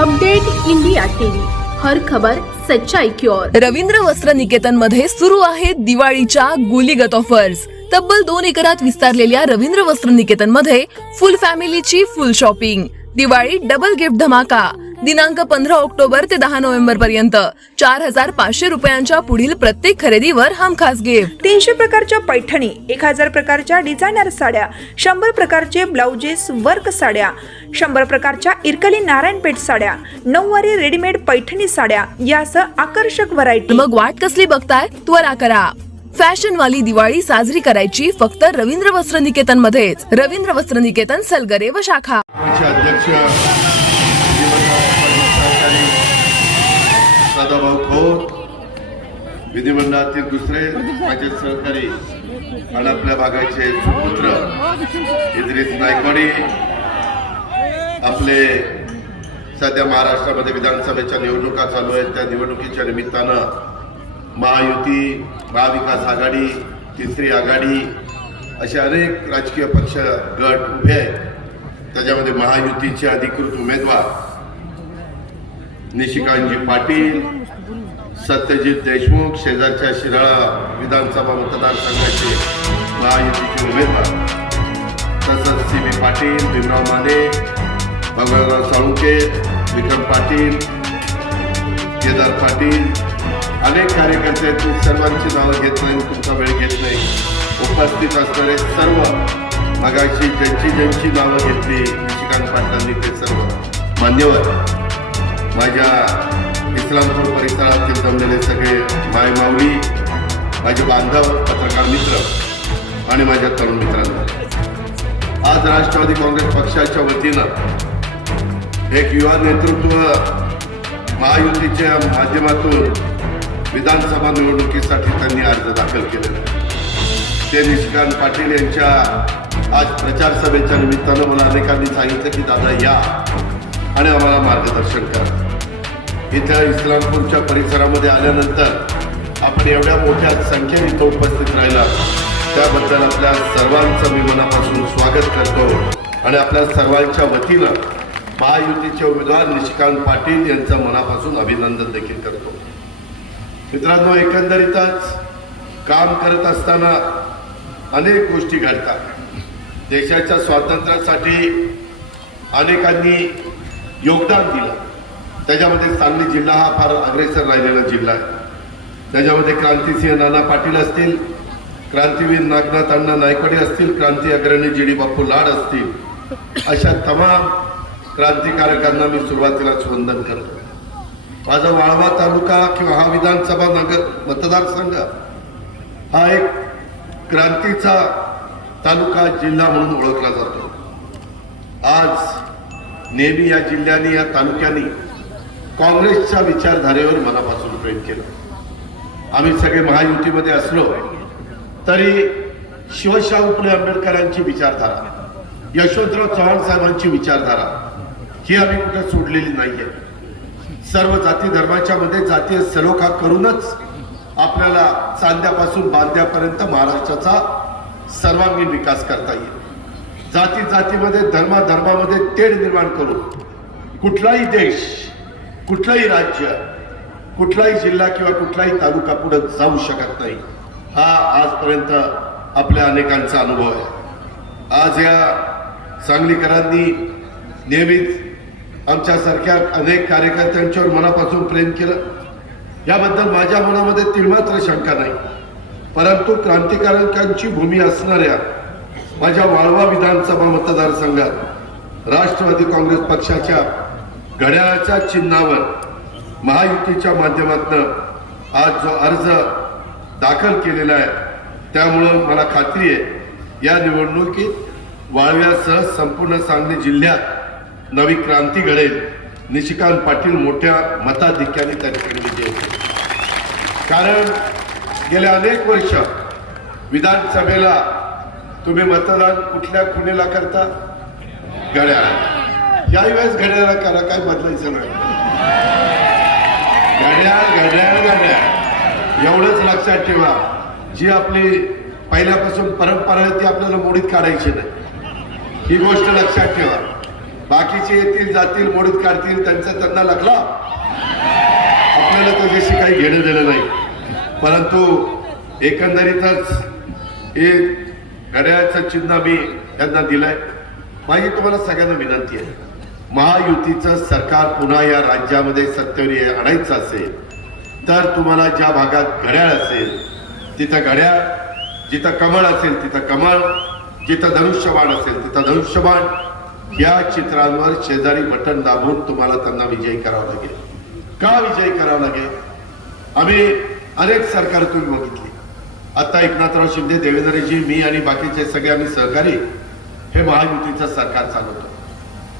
Update India TV, हर खबर सच्चाई की ओर। रवींद्र वस्त्र निकेतन मध्ये सुरू आहेत दिवाळीच्या गुलीगत ऑफर्स। तब्बल 2 एकरात विस्तारलेल्या रवींद्र वस्त्र निकेतन मध्ये फुल फॅमिलीची full shopping. Diwali double gift धमाका दिनांक 15 ऑक्टोबर ते 10 नोव्हेंबर पर्यंत 4500 रुपयांच्या पुढील प्रत्येक खरेदीवर हमखास गिफ्ट। 300 प्रकारच्या पैठणी, 1000 प्रकारच्या डिझायनर साड्या, 100 प्रकारचे ब्लाउजेस वर्क साड्या, 100 प्रकारच्या इरकली नारायणपेठ साड्या, 9वारी रेडीमेड पैठणी साड्या यासह आकर्षक व्हरायटी। मग वाट कसली बघताय, त्वरा करा। फॅशन वाली दिवाळी साजरी करायची फक्त रवींद्र वस्त्र निकेतन मध्येच। रवींद्र वस्त्र निकेतन, सलगरे व शाखा। अध्यक्ष सदाभाऊ खोत, विधिमंडळातील दुसरे माझे सहकारी आणि आपल्या भागाचे सुपुत्र इद्रिस नायकवाडी, आपले सध्या महाराष्ट्रामध्ये विधानसभेच्या निवडणुका चालू आहेत, त्या निवडणुकीच्या निमित्तानं महायुती, महाविकास आघाडी, तिसरी आघाडी असे अनेक राजकीय पक्ष गट उभे आहेत। त्याच्यामध्ये महायुतीचे अधिकृत उमेदवार निशिकांतजी पाटील, सत्यजित देशमुख, शेजारच्या शिराळा विधानसभा मतदारसंघाचे महायुतीचे उमेदवार, तसंच सी.बी. पाटील, भीमराव माने, भगवानराव साळुंके, विक्रम पाटील, केदार पाटील, अनेक कार्यकर्ते, सर्वांची नावं घेत नाही, तुमचा वेळ घेत नाही। उपस्थित असणारे सर्व मगाशी ज्यांची नावं घेतली निशिकांत पाटलांनी, ते सर्व मान्यवर, माझ्या इस्लामपूर परिसरातील जमलेले सगळे माय माऊली, माझे बांधव, पत्रकार मित्र आणि माझ्या तरुण मित्रांनो, आज राष्ट्रवादी काँग्रेस पक्षाच्या वतीनं एक युवा नेतृत्व महायुतीच्या माध्यमातून विधानसभा निवडणुकीसाठी त्यांनी अर्ज दाखल केलेला आहे। ते निशिकांत पाटील यांच्या आज प्रचार सभेच्या निमित्तानं मला अनेकांनी सांगितलं की दादा या आणि आम्हाला मार्गदर्शन करा। इथं इस्लामपूरच्या परिसरामध्ये आल्यानंतर आपण एवढ्या मोठ्या संख्येने इथं उपस्थित राहिला, त्याबद्दल आपल्या सर्वांचं मी मनापासून स्वागत करतो आणि आपल्या सर्वांच्या वतीनं महायुतीचे उमेदवार निशिकांत पाटील यांचं मनापासून अभिनंदन देखील करतो। मित्रांनो, एकंदरीतच काम करत असताना अनेक गोष्टी घडतात। देशाच्या स्वातंत्र्यासाठी अनेकांनी योगदान दिलं, त्याच्यामध्ये सांगली जिल्हा हा फार अग्रेसर राहिलेला जिल्हा आहे। त्याच्यामध्ये क्रांतिसिंह नाना पाटील असतील, क्रांतीवीर नागनाथ अण्णा नायकवाडी असतील, क्रांती अग्रणी जी.डी. बापू लाड असतील, अशा तमाम क्रांतिकारकांना मी सुरुवातीलाच वंदन करतो। माझा वाळवा तालुका किंवा हा विधानसभा नगर मतदारसंघ हा एक क्रांतीचा तालुका जिल्हा म्हणून ओळखला जातो। आज नेहमी या जिल्ह्याने, या तालुक्याने काँग्रेसच्या विचारधारेवर मनापासून प्रेम केलं। आम्ही सगळे महायुतीमध्ये असलो तरी शिवशाहू फुले आंबेडकरांची विचारधारा, यशवंतराव चव्हाण साहेबांची विचारधारा ही आम्ही कुठे सोडलेली नाहीये। सर्व जाती धर्माच्या मध्ये जातीय सलोखा करूनच आपल्याला चांद्यापासून बांद्यापर्यंत महाराष्ट्राचा सर्वांगीण विकास करता येईल। जाती जातीमध्ये, धर्मामध्ये तेढ निर्माण करून कुठलाही देश, कुठलाही राज्य, कुठलाही जिल्हा किंवा कुठलाही तालुका पुढे जाऊ शकत नाही, हा आजपर्यंत आपल्या अनेकांचा अनुभव आहे। आज या सांगलीकरांनी नेहमीच आमच्यासारख्या अनेक कार्यकर्त्यांच्यावर मनापासून प्रेम केलं, याबद्दल माझ्या मनामध्ये तिळमात्र शंका नाही। परंतु क्रांतिकारकांची भूमी असणाऱ्या माझ्या वाळवा विधानसभा मतदारसंघात राष्ट्रवादी काँग्रेस पक्षाच्या घड्याळाच्या चिन्हावर महायुतीच्या माध्यमातून आज जो अर्ज दाखल केलेला आहे, त्यामुळं मला खात्री आहे या निवडणुकीत वाळव्यासह संपूर्ण सांगली जिल्ह्यात नवी क्रांती घडेल। निशिकांत पाटील मोठ्या मताधिक्याने त्या ठिकाणी विजय होतील। कारण गेल्या अनेक वर्ष विधानसभेला तुम्ही मतदान कुठल्या खुणेला करता? घड्याळ। याही वेळेस घड्याळा करा, काय बदलायचं नाही। घड्याळ घड्याळ घड्याळ एवढंच लक्षात ठेवा। जी आपली पहिल्यापासून परंपरा आहे ती आपल्याला मोडीत काढायची नाही, ही गोष्ट लक्षात ठेवा। बाकीचे येतील जातील मोडीत काढतील त्यांचं त्यांना लागला, आपल्याला त्याच्याशी काही घेणं देणं नाही. परंतु एकंदरीतच हे घड्याळाचं चिन्ह मी त्यांना दिलंय. माझी तुम्हाला सगळ्यांना विनंती आहे, महायुतीचं सरकार पुन्हा या राज्यामध्ये सत्तेवर आणायचं असेल तर तुम्हाला ज्या भागात घड्याळ असेल तिथं घड्याळ, जिथं कमळ असेल तिथं कमळ, जिथं धनुष्यबाण असेल तिथं धनुष्यबाण, या चित्रांवर शेजारी बटन दाबून तुम्हाला त्यांना विजयी करावं लागेल. का विजयी करावं लागेल? आम्ही अनेक सरकार तुम्ही बघितली. आता एकनाथराव शिंदे, देवेंद्रजी, मी आणि बाकीचे सगळे आम्ही सहकारी हे महायुतीचं सरकार चालवतो.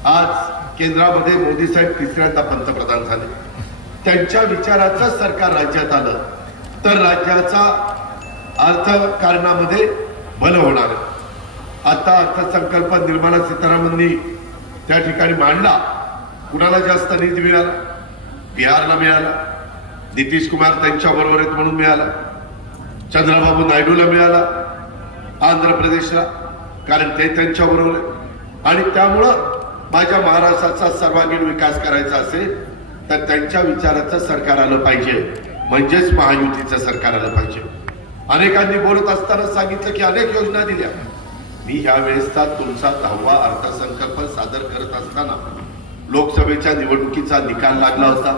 आज केंद्रामध्ये मोदी साहेब तिसऱ्यांदा पंतप्रधान झाले. त्यांच्या विचाराचं सरकार राज्यात आलं तर राज्याचा अर्थकारणामध्ये भलं होणार. आता अर्थसंकल्प निर्मला सीतारामननी त्या ठिकाणी मांडला. कुणाला जास्त निधी मिळाला? बिहारला मिळाला, नितीश कुमार त्यांच्या बरोबर आहेत म्हणून मिळाला, चंद्रबाबू नायडूला मिळाला, आंध्र प्रदेशला, कारण ते त्यांच्या बरोबर आहे. आणि त्यामुळं माझ्या महाराष्ट्राचा सर्वांगीण विकास करायचा असेल तर त्यांच्या विचाराचं सरकार आलं पाहिजे, म्हणजेच महायुतीचं सरकार आलं पाहिजे. अनेकांनी बोलत असताना सांगितलं की अनेक योजना दिल्या. मी ह्या वेळेसचा तुमचा 10वा अर्थसंकल्प सादर करत असताना लोकसभेच्या निवडणुकीचा निकाल लागला होता.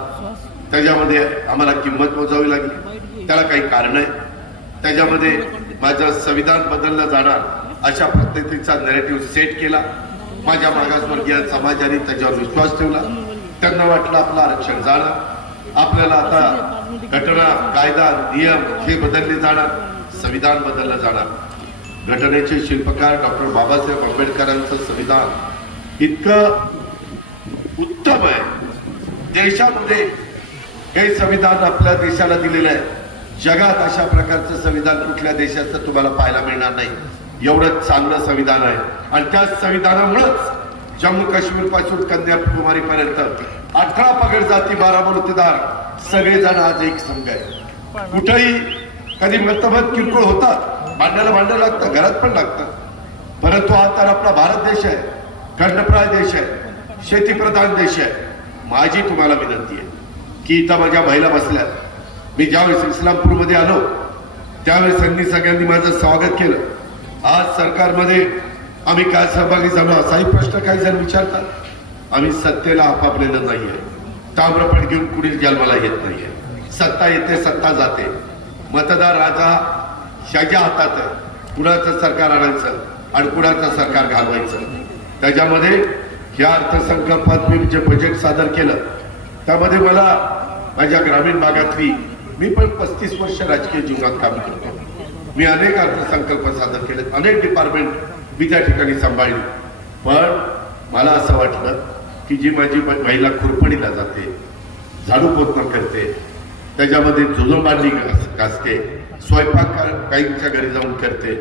त्याच्यामध्ये आम्हाला किंमत मोजावी लागली. त्याला काही कारण आहे. त्याच्यामध्ये माझं संविधान बदललं जाणार अशा पद्धतीचा नॅरेटिव्ह सेट केला. माझ्या मागासवर्गीय समाजाने त्याच्यावर विश्वास ठेवला. त्यांना वाटलं आपलं आरक्षण जाणार, आपल्याला आता घटना, कायदा, नियम हे बदलले जाणार, संविधान बदललं जाणार. घटनेचे शिल्पकार डॉक्टर बाबासाहेब आंबेडकरांचं संविधान इतकं उत्तम आहे. देशामध्ये हे संविधान आपल्या देशाला दिलेलं आहे. जगात अशा प्रकारचं संविधान कुठल्या देशाचं तुम्हाला पाहायला मिळणार नाही. एवढं चांगलं संविधान आहे. आणि त्या संविधानामुळेच जम्मू काश्मीर पासून कन्याकुमारी पर्यंत 18 पगड जाती, 12 बलुतेदार सगळेजण आज एक संघ आहे. कुठेही कधी मतभेद किरकोळ होतात, भांडायला लागतं, घरात पण लागतं. परंतु हा तर आपला भारत देश आहे, खंडप्राय देश आहे, शेतीप्रधान देश आहे. माझी तुम्हाला विनंती आहे की इथं माझ्या महिला बसल्या. मी ज्यावेळेस इस्लामपूरमध्ये आलो त्यावेळेस त्यांनी सगळ्यांनी माझं स्वागत केलं. आज सरकारमध्ये आम्ही काय सहभागी झालो असाही प्रश्न काही जण विचारतात. आम्ही सत्तेला आपापलेलं नाहीये. ताम्रपट घेऊन कुणीच जन्माला येत नाहीये. सत्ता येते, सत्ता जाते. मतदार राजा ह्याच्या हातात आहे. कुणाचं सरकार आणायचं आणि कुणाचं सरकार घालवायचं. त्याच्यामध्ये या अर्थसंकल्पात मी जे बजेट सादर केलं त्यामध्ये मला माझ्या ग्रामीण भागातली, मी पण 35 वर्ष राजकीय जीवनात काम करतो. मी अनेक अर्थसंकल्प सादर केले, अनेक डिपार्टमेंट मी त्या ठिकाणी सांभाळली. पण मला असं वाटलं की जी माझी महिला खुरपणीला जाते, झाडू पोतना करते, त्याच्यामध्ये जुजोबांनी घासते, स्वयंपाक काहींच्या घरी जाऊन करते,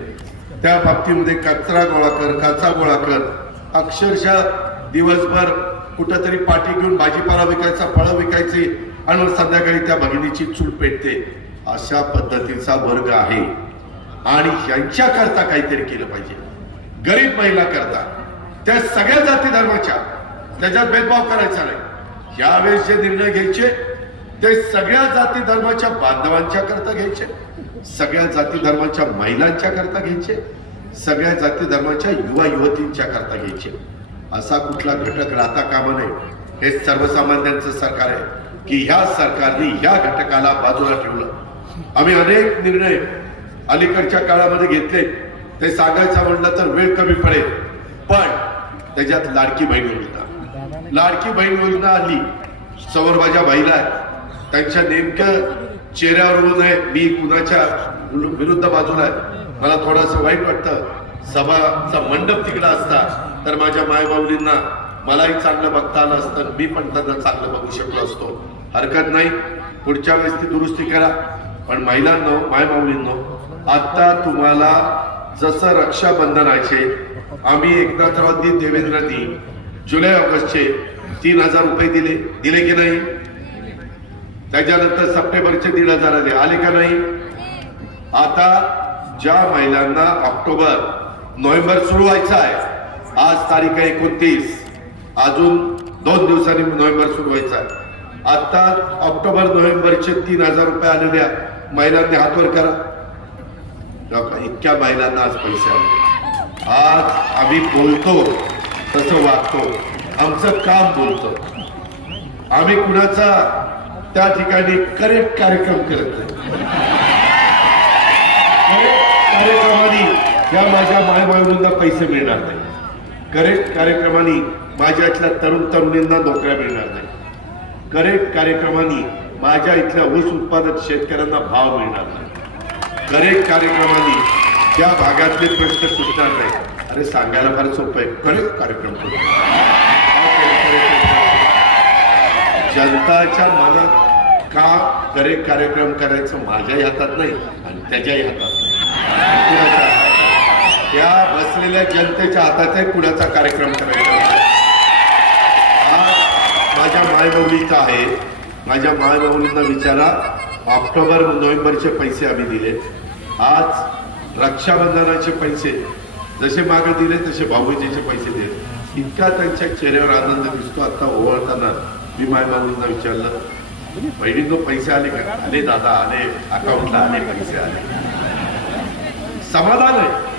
त्या बाबतीमध्ये कचरा गोळा कर, काचा गोळा कर, अक्षरशः दिवसभर कुठंतरी पाठी घेऊन भाजीपाला विकायचा, फळं विकायची आणि संध्याकाळी त्या भगिनीची चूल पेटते. अशा पद्धतीचा वर्ग आहे आणि यांच्याकरता काहीतरी केलं पाहिजे. गरीब महिला करता, त्या सगळ्या जाती धर्माच्या, त्याच्यात भेदभाव करायचा नाही. यावेळेस जे निर्णय घ्यायचे ते सगळ्या जाती धर्माच्या बांधवांच्या करता घ्यायचे, सगळ्या जाती धर्माच्या महिलांच्या करता घ्यायचे, सगळ्या जाती धर्माच्या युवा युवतींच्या करता घ्यायचे. असा कुठला घटक राहता कामा नये. हे सर्वसामान्यांचं सरकार आहे की ह्या सरकारने ह्या घटकाला बाजूला ठेवलं. आम्ही अनेक निर्णय अलीकडच्या काळामध्ये घेतले, ते सांगायचं म्हणलं तर वेळ कमी पडेल. पण त्याच्यात लाडकी बहीण योजना आली. समोर माझ्या महिला आहेत, त्यांच्या नेमकं चेहऱ्यावर होऊ नये, मी कुणाच्या विरुद्ध बाजूला आहे, मला थोडंसं वाईट वाटतं. सभाचा मंडप तिकडं असता तर माझ्या मायमाऊलींना मलाही चांगलं बघता आलं असतं, मी पण त्यांना चांगलं बघू शकलो असतो. हरकत नाही, पुढच्या वेळेस ती दुरुस्ती करा. पण महिलांनो, मायमाऊलींनो, आता तुम्हाला जसं रक्षाबंधनाचे आम्ही एकनाथरावजी, देवेंद्रजी जुलै ऑगस्टचे 3000 रुपये दिले की नाही? त्याच्यानंतर सप्टेंबरचे 1500 आले का नाही? आता ज्या महिलांना ऑक्टोबर नोव्हेंबर सुरू व्हायचा आहे, आज तारीख आहे 29, अजून 2 दिवसांनी नोव्हेंबर सुरू व्हायचा. आता ऑक्टोबर नोव्हेंबरचे 3,000 रुपये आलेल्या महिलांनी हात वर करा. इतक्या महिलांना आज पैसे आले. आज आम्ही बोलतो तसं वागतो, आमचं काम बोलतो. आम्ही कुणाचा त्या ठिकाणी करेक्ट कार्यक्रम करत नाही. कार्यक्रमाने या माझ्या मायमाऊलींना पैसे मिळणार नाही. करेक्ट कार्यक्रमाने माझ्या इथल्या तरुणींना नोकऱ्या मिळणार नाही. करेक्ट कार्यक्रमाने माझ्या इथल्या ऊस उत्पादक शेतकऱ्यांना भाव मिळणार नाही. करेक्ट कार्यक्रमाने त्या भागातले प्रश्न सुटणार नाही. अरे सांगायला फार सोपं आहे, करेक्ट कार्यक्रम करतो. जनताच्या मनात का करेक्ट कार्यक्रम करायचं माझ्याही हातात नाही आणि त्याच्याही हातात नाही. त्या बसलेल्या जनतेच्या हातात आहे कुणाचा कार्यक्रम करायचा. आज माझ्या मायमाऊलीचा आहे. माझ्या मायमाऊलींना विचारा, ऑक्टोबर नोव्हेंबरचे पैसे आम्ही दिले. आज रक्षाबंधनाचे पैसे जसे मागे दिले तसे भाऊबीजेचे पैसे दिले. इतका त्यांच्या चेहऱ्यावर आनंद दिसतो. आता ओवाळताना मी मायमाऊलींना विचारलं, बहिणींनो पैसे आले का? आले दादा, आले, अकाउंटला आले, पैसे आले. समाधान आहे.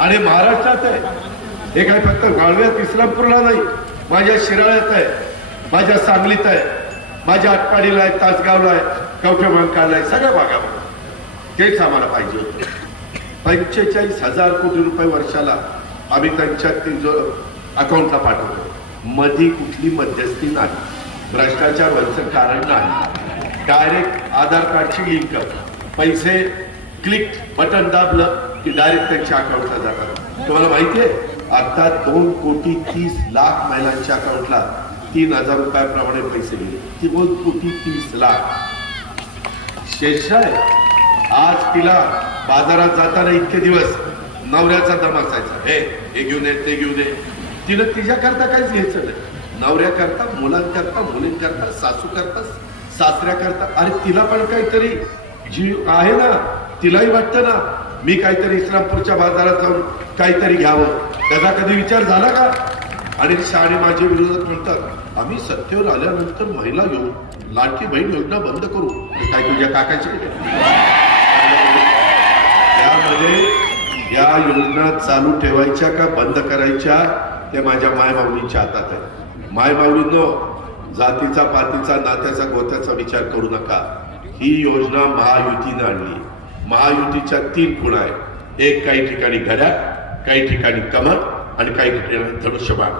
आणि महाराष्ट्रात आहे हे काय फक्त गाळव्यात इस्लामपूरला नाही, माझ्या शिराळ्यात आहे, माझ्या सांगलीत आहे, माझ्या आटपाडीला आहे, तासगावला आहे, कवठेमहांकाळला आहे, सगळ्या भागामध्ये. तेच आम्हाला पाहिजे होतं. 45,000 कोटी रुपये वर्षाला आम्ही त्यांच्या अकाउंटला पाठवतो. मधी कुठली मध्यस्थी नाही, भ्रष्टाचार व्हायचं कारण नाही. डायरेक्ट आधार कार्डची लिंक, पैसे क्लिक बटन दाबलं की डायरेक्ट त्यांच्या अकाउंटला जातात. तुम्हाला माहिती आहे आता 2,30,00,000 महिलांच्या अकाउंटला 3,000 रुपयाप्रमाणे पैसे दिले. 2,30,00,000. शेष आहे. आज तिला बाजारात जाताना इतके दिवस नवऱ्याचा दम असायचा, हे घेऊन ये, ते घेऊन ये. तिनं तिच्याकरता काहीच घ्यायचं नाही. नवऱ्याकरता, मुलांकरता, मुलींकरता, सासू करता, सासऱ्या करता. अरे तिला पण काहीतरी जी आहे ना, तिलाही वाटतं ना मी काहीतरी इस्लामपूरच्या बाजारात जाऊन काहीतरी घ्यावं. त्याचा कधी विचार झाला का? आणि शाळे माझे विरोधक म्हणतात आम्ही सत्तेवर आल्यानंतर महिला लाडकी बहीण योजना बंद करू. काय तुझ्या काकाची? त्यामध्ये या योजना चालू ठेवायच्या का बंद करायच्या ते माझ्या मायमाऊलींच्या हातात आहे. मायमाऊलींनो, जातीचा, पातीचा, नात्याचा, गोत्याचा विचार करू नका. ही योजना महायुतीनं आणली. महायुतीच्या 3 खुणा आहेत. एक काही ठिकाणी घड्याळ, काही ठिकाणी कमळ आणि काही ठिकाणी धनुष्यबाण.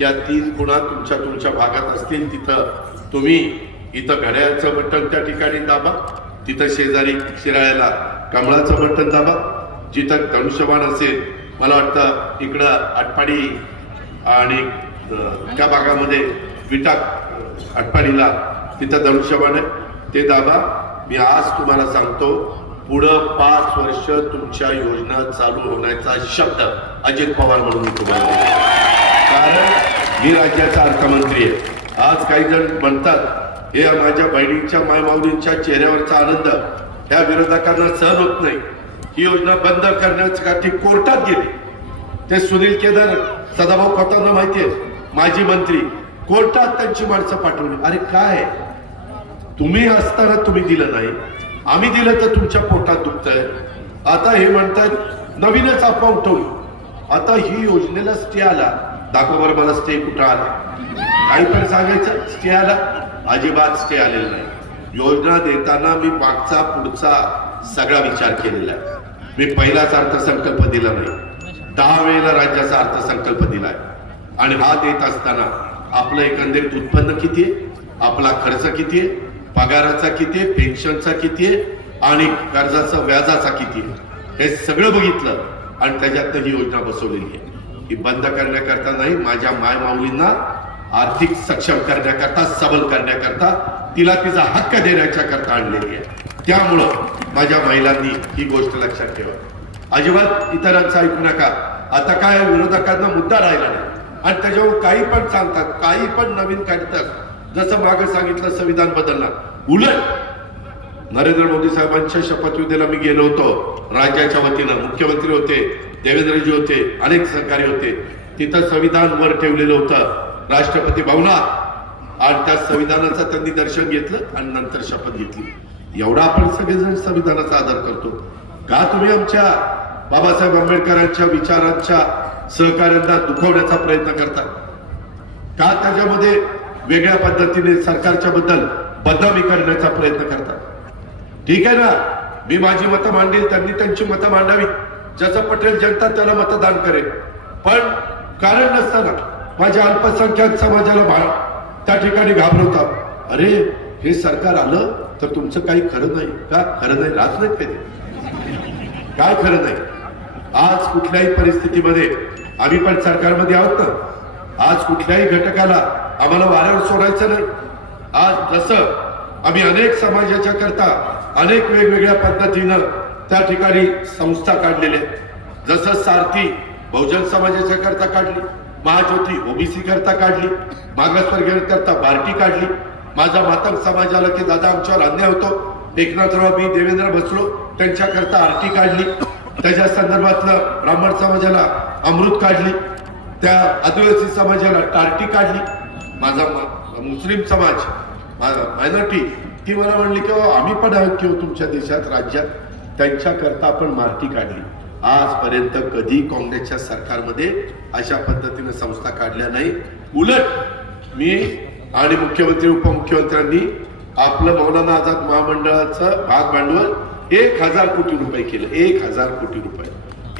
या 3 खुणा तुमच्या भागात असतील तिथं तुम्ही इथं घड्याळाचं बटन त्या ठिकाणी दाबा, तिथं शेजारी शिराळ्याला कमळाचं बटन दाबा. जिथं धनुष्यबाण असेल, मला वाटतं इकडं आटपाडी आणि त्या भागामध्ये विटा आटपाडीला तिथं धनुष्यबाण आहे, ते दाबा. मी आज तुम्हाला सांगतो पुढं 5 वर्ष तुमच्या योजना चालू होण्याचा शब्द अजित पवार म्हणून मी तुम्हाला देतो. कारण मी राज्याचा अर्थमंत्री आहे. आज काही जण म्हणतात हे माझ्या बहिणींच्या मायमाऊलींच्या चेहऱ्यावरचा आनंद ह्या विरोधकांना सहन होत नाही. ही योजना बंद करण्यासाठी कोर्टात गेली. ते सुनील केदार, सदाभाऊ खोतांना माहिती आहे, माजी मंत्री, कोर्टात त्यांची माणसं पाठवली. अरे काय तुम्ही असताना तुम्ही दिलं नाही, आम्ही दिलं तर तुमच्या पोटात दुखतंय. आता हे म्हणतात नवीनच अफवा उठवली. आता ही योजनेला स्टे आला. दाखवा बरं मला स्टे कुठं आला. काही पण सांगायचं स्टे आला? अजिबात स्टे आलेला नाही. योजना देताना मी मागचा पुढचा सगळा विचार केलेला आहे. मी पहिलाच अर्थसंकल्प दिला नाही, 10 वेळेला राज्याचा अर्थसंकल्प दिलाय. आणि हा देत असताना आपलं एकंदरीत उत्पन्न किती आहे, आपला खर्च किती आहे, पगाराचा किती आहे, पेन्शनचा किती आहे आणि कर्जाचा व्याजाचा किती आहे, हे सगळं बघितलं आणि त्याच्यात ही योजना बसवलेली आहे. ही बंद करण्याकरता नाही, माझ्या मायमाऊलींना आर्थिक सक्षम करण्याकरता, सबल करण्याकरता, तिला तिचा हक्क देण्याच्या करता आणलेली आहे. त्यामुळं माझ्या महिलांनी ही गोष्ट लक्षात ठेवा. अजिबात इतरांचं ऐकू नका. आता काय विरोधकांना मुद्दा राहिला नाही आणि त्याच्यावर काही पण सांगतात, काही पण नवीन काढतात. जसं मागे सांगितलं संविधान बदलणार, उलट नरेंद्र मोदी साहेबांच्या शपथविधीला मी गेलो होतो राज्याच्या वतीनं. मुख्यमंत्री होते, देवेंद्रजी होते, अनेक सहकारी होते. तिथं संविधान वर ठेवलेलं होतं राष्ट्रपती भवनात आणि त्या संविधानाचं त्यांनी दर्शन घेतलं आणि नंतर शपथ घेतली. एवढा आपण सगळेजण संविधानाचा आदर करतो का? तुम्ही आमच्या बाबासाहेब आंबेडकरांच्या विचारांच्या सहकार्यांना दुखवण्याचा प्रयत्न करता का? त्याच्यामध्ये वेगळ्या पद्धतीने सरकारच्या बद्दल बदनामी करण्याचा प्रयत्न करता. ठीक आहे ना, मी माझी मतं मांडेल, त्यांनी त्यांची मतं मांडावी, जसं पटेल जनता त्याला मतदान करेल. पण कारण नसताना माझ्या अल्पसंख्याक समाजाला त्या ठिकाणी घाबरवतात. अरे हे सरकार आलं तर तुमचं काही खरं नाही का? खरं नाही राहत नाही काय? काय खरं नाही? आज कुठल्याही परिस्थितीमध्ये आम्ही पण सरकारमध्ये आहोत ना. आज कुठल्याही घटकाला आम्हाला वाऱ्यावर सोडायचं नाही. आज जसं आम्ही अनेक समाजाच्या करता अनेक वेगवेगळ्या पद्धतीनं त्या ठिकाणी संस्था काढलेल्या आहेत. जसं सारथी बहुजन समाजाच्या करता काढली, महाज्योती ओबीसी करता काढली, मागासवर्गीय करता बार्टी काढली. माझा मातंग समाजाला की दादा आमच्यावर अन्याय होतो, एकनाथराव बी देवेंद्र बसलो त्यांच्या करता आरटी काढली. त्याच्या संदर्भातलं ब्राह्मण समाजाला अमृत काढली, त्या आदिवासी समाजाला टार्टी काढली. माझा मुस्लिम समाज मायनॉरिटी ती मला म्हणली की आम्ही पण आहोत किंवा तुमच्या देशात राज्यात, त्यांच्या करता आपण मार्टी काढली. आजपर्यंत कधी काँग्रेसच्या सरकारमध्ये अशा पद्धतीने संस्था काढल्या नाही. उलट मी आणि मुख्यमंत्री उपमुख्यमंत्र्यांनी आपलं मौलाना आझाद महामंडळाचं भाग भांडवल 1000 कोटी रुपये केलं. 1000 कोटी रुपये.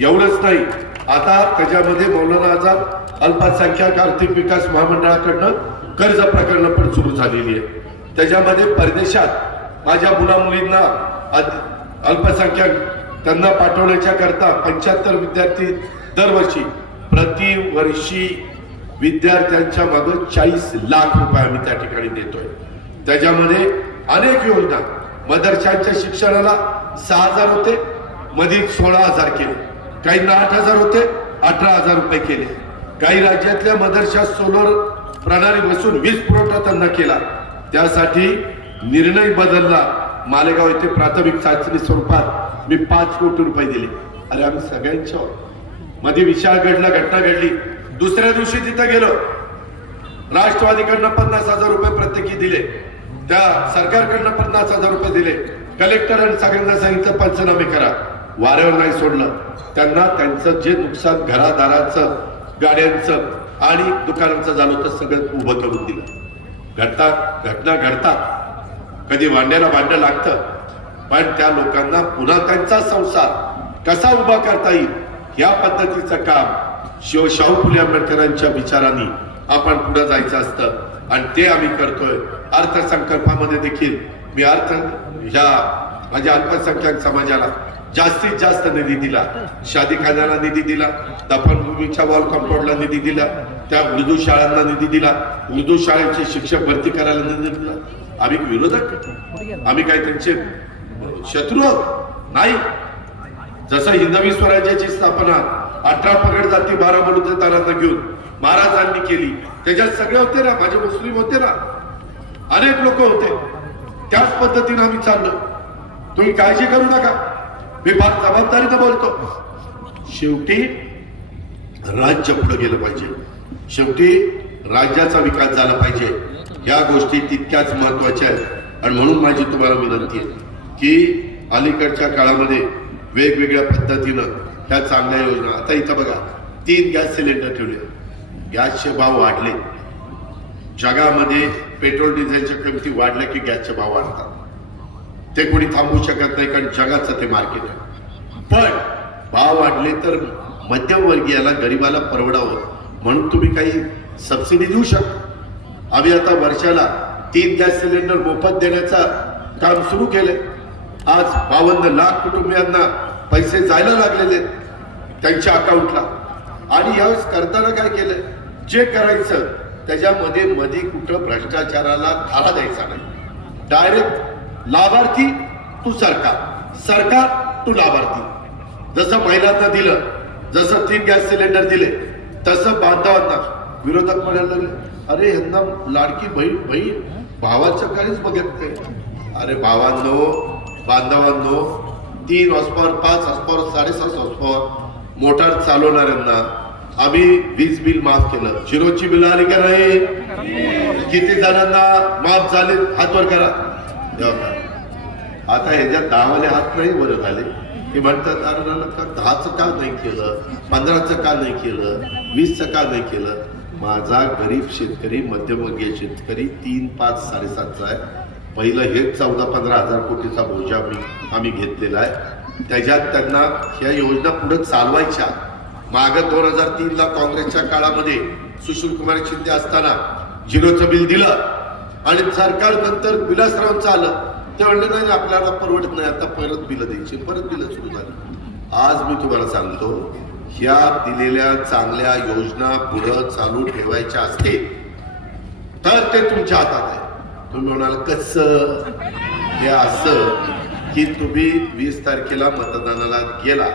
एवढंच नाही, आता त्याच्यामध्ये मौलाना आझाद अल्पसंख्याक आर्थिक विकास महामंडळाकडनं कर्ज प्रकरणं पण सुरू झालेली आहे. त्याच्यामध्ये परदेशात माझ्या मुला मुलींना अल्पसंख्याक त्यांना पाठवण्याच्या करता 75 विद्यार्थी दरवर्षी प्रतिवर्षी विद्यार्थ्यांच्या मागे 40 लाख रुपये आम्ही त्या ठिकाणी देतोय. त्याच्यामध्ये अनेक योजना, मदरशांच्या शिक्षणाला 6000 होते, मध्ये 16000 केले, काहींना 8000 होते, 18000 रुपये केले. काही राज्यातल्या मदरशा सोलर प्रणाली बसून वीज पुरवठा त्यांना केला. त्यासाठी निर्णय बदलला. मालेगाव येथे प्राथमिक चाचणी स्वरूपात मी 5 कोटी रुपये दिले. अरे आम्ही सगळ्यांच्या मध्ये विशाळगडला घटना घडली, दुसऱ्या दिवशी तिथे गेलो, राष्ट्रवादीकडनं 50,000 रुपये प्रत्येकी दिले, त्या सरकारकडनं 50,000 रुपये दिले. कलेक्टर आणि सगळ्यांना सांगितलं पंचनामे करा. वाऱ्यावर नाही सोडलं त्यांना. त्यांचं जे नुकसान घरादाराचं, गाड्यांचं आणि दुकानांचं झालं होतं सगळं उभं करून दिलं. घटना घडतात, कधी भांड्याला भांडं लागतं, पण त्या लोकांना पुन्हा त्यांचा संसार कसा उभा करता येईल या पद्धतीचं काम शाहू फुले आंबेडकरांच्या विचारांनी आपण पुढे जायचं असतं आणि ते आम्ही करतोय. अर्थसंकल्पामध्ये देखील मी माझ्या अल्पसंख्याक समाजाला जास्तीत जास्त निधी दिला. शादीखान्याला निधी दिला, दफनभूमीच्या वॉल कंपाऊंडला निधी दिला, त्या उर्दू शाळांना निधी दिला, उर्दू शाळेचे शिक्षक भरती करायला निधी दिला. आम्ही विरोधक, आम्ही काय त्यांचे शत्रू नाही. जसं हिंदवी स्वराज्याची स्थापना 18 पगड जाती 12 बलुतेदारांना घेऊन महाराजांनी केली, त्याच्यात सगळे होते ना, माझे मुस्लिम होते ना, अनेक लोक होते. त्याच पद्धतीने आम्ही चाललो. तुम्ही काळजी करू नका, मी फार जबाबदारीनं बोलतो. शेवटी राज्य पुढे गेलं पाहिजे, शेवटी राज्याचा विकास झाला पाहिजे. या गोष्टी तितक्याच महत्वाच्या आहेत. आणि म्हणून माझी तुम्हाला विनंती आहे की अलीकडच्या काळामध्ये वेगवेगळ्या पद्धतीनं ह्या चांगल्या योजना. आता इथं बघा 3 गॅस सिलेंडर ठेवले, गॅसचे भाव वाढले. जगामध्ये पेट्रोल डिझेलच्या किमती वाढल्या की गॅसचे भाव वाढतात. ते कोणी थांबवू शकत नाही, कारण जगाचं ते मार्केट आहे. पण भाव वाढले तर मध्यमवर्गीयाला, गरीबाला परवडावं म्हणून तुम्ही काही सबसिडी देऊ शकता. आम्ही आता वर्षाला 3 गॅस सिलेंडर मोफत देण्याचं काम सुरू केलंय. आज 52 लाख कुटुंबियांना पैसे जायला लागलेले त्यांच्या अकाउंटला. आणि यावेळेस करताना काय केलंय, जे करायचं त्याच्यामध्ये मध्ये कुठं भ्रष्टाचाराला थारा द्यायचा नाही. डायरेक्ट लाभार्थी तू सरकार, सरकार तू लाभार्थी. जसं महिलांना दिलं, जसं 3 गॅस सिलेंडर दिले, तसं बांधवांना. विरोधक म्हणायला लागले अरे यांना लाडकी बहीण भावाचं काहीच बघत नाही. अरे भावांनो, बांधवांनो, 3 हॉर्सपॉवर, 5 हॉर्सपॉवर, 6.5 हॉर्सपॉवर मोटार चालवणाऱ्यांना आम्ही वीज बिल माफ केलं. झिरोची बिल आली का नाही? किती जणांना माफ झाले हात वर करा. आता ह्याच्यात 10 वाले हात नाही वर झाले. ते म्हणतात अरे 10चं का नाही केलं, 15चं का नाही केलं, 20चं का नाही केलं. माझा गरीब शेतकरी, मध्यमवर्गीय शेतकरी 3, 5, 7.5चा आहे. पहिलं हेच 14-15 हजार कोटीचा बोजा आम्ही घेतलेला आहे. त्याच्यात त्यांना ह्या योजना पुढे चालवायच्या. मागं 2003ला काँग्रेसच्या काळामध्ये सुशीलकुमार शिंदे असताना झिरोचं बिल दिलं आणि सरकार नंतर विलासरावांचं आलं. ते म्हणले नाही आपल्याला परवडत नाही, आता परत बिलं द्यायची. परत बिलं सुरू झाली. आज मी तुम्हाला सांगतो, ह्या दिलेल्या चांगल्या योजना पुढं चालू ठेवायच्या असतील तर ते तुमच्या हातात आहे. तुम्ही म्हणाल कसं? हे असं की तुम्ही 20 तारखेला मतदानाला गेला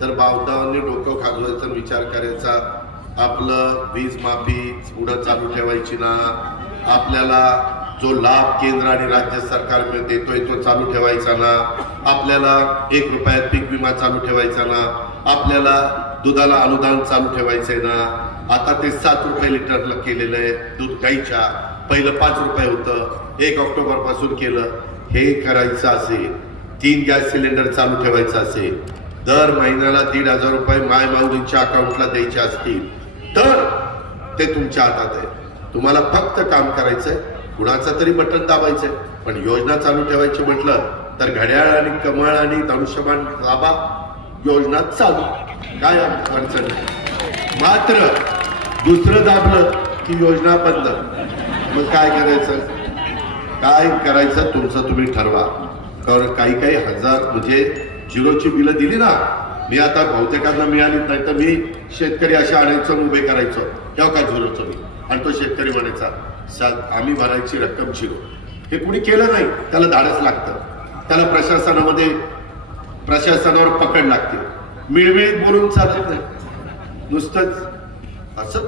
तर बावदावांनी डोकं खाजवायचा विचार करायचा, आपलं वीज माफी पुढं चालू ठेवायची ना, आपल्याला जो लाभ केंद्र आणि राज्य सरकार देतोय तो चालू ठेवायचा ना, आपल्याला 1 रुपयात पीक विमा चालू ठेवायचा ना, आपल्याला दुधाला अनुदान चालू ठेवायचंय ना. आता ते 7 रुपये लिटरला केलेलं आहे दूध गाईच्या. पहिलं 5 रुपये होतं, 1 ऑक्टोबर पासून केलं. हे करायचं असेल, 3 गॅस सिलेंडर चालू ठेवायचं असेल, दर महिन्याला 1,500 रुपये माय माऊलींच्या अकाउंटला द्यायचे असतील तर ते तुमच्या हातात आहे. तुम्हाला फक्त काम करायचंय, कुणाचं तरी बटन दाबायचंय. पण योजना चालू ठेवायची म्हटलं तर घड्याळ आणि कमळ आणि धनुष्यबाण दाबा, योजना चालू, काय अडचण नाही. मात्र दुसरं दाबलं की योजना बंद. मग काय करायचं? काय करायचं तुमचं तुम्ही ठरवा. कारण काही हजार म्हणजे झिरोची बिलं दिली ना, मी आता बहुतेकांना मिळालीच नाही तर मी शेतकरी अशा आणायचं, उभे करायचो तेव्हा काय झिरोचं बिल. आणि तो शेतकरी म्हणायचा आम्ही भरायची रक्कम झिरो. हे कुणी केलं नाही, त्याला धाडस लागतं, त्याला प्रशासनावर पकड लागते. मिळमिळीत बोलून चालत नाही, नुसतंच असं